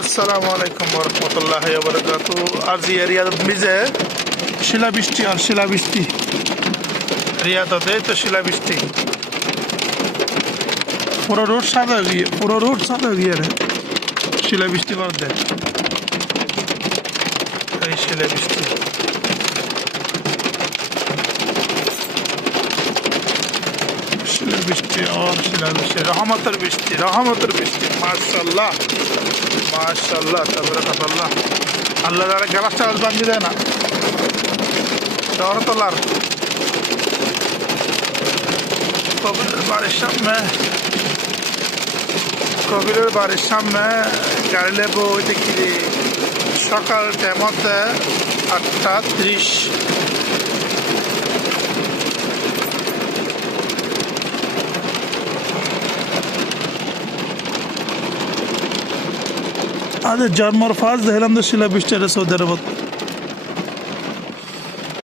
আসসালামু আলাইকুম রহমতুল্লাহ বরকাত। আজ রিয়াদ মিজে শিলাবৃষ্টি আর শিলাবৃষ্টি রিয়াদতে তো শিলাবৃষ্টি পুরো রোড সাদা গিয়ে রে শিলাবৃষ্টি করতে এই শিলাবৃষ্টি শিলাবৃষ্টি আর শিলাবৃষ্টি রহমতের বৃষ্টি মাশাআল্লাহ মাশাআল্লাহ তাবারাকাল্লাহ। আল্লাহ যারা গ্যালাস টালাস ভাঙিয়ে দেয় না শহর তোলার কবিরের বাড়ির সামনে গাড়ি লেবো ওইটা কি সকাল টাইমতে 8:30। আজ জন্মর ফার্স্ট দেখলাম তো শিলাবৃষ্টি সৌদি আরবত।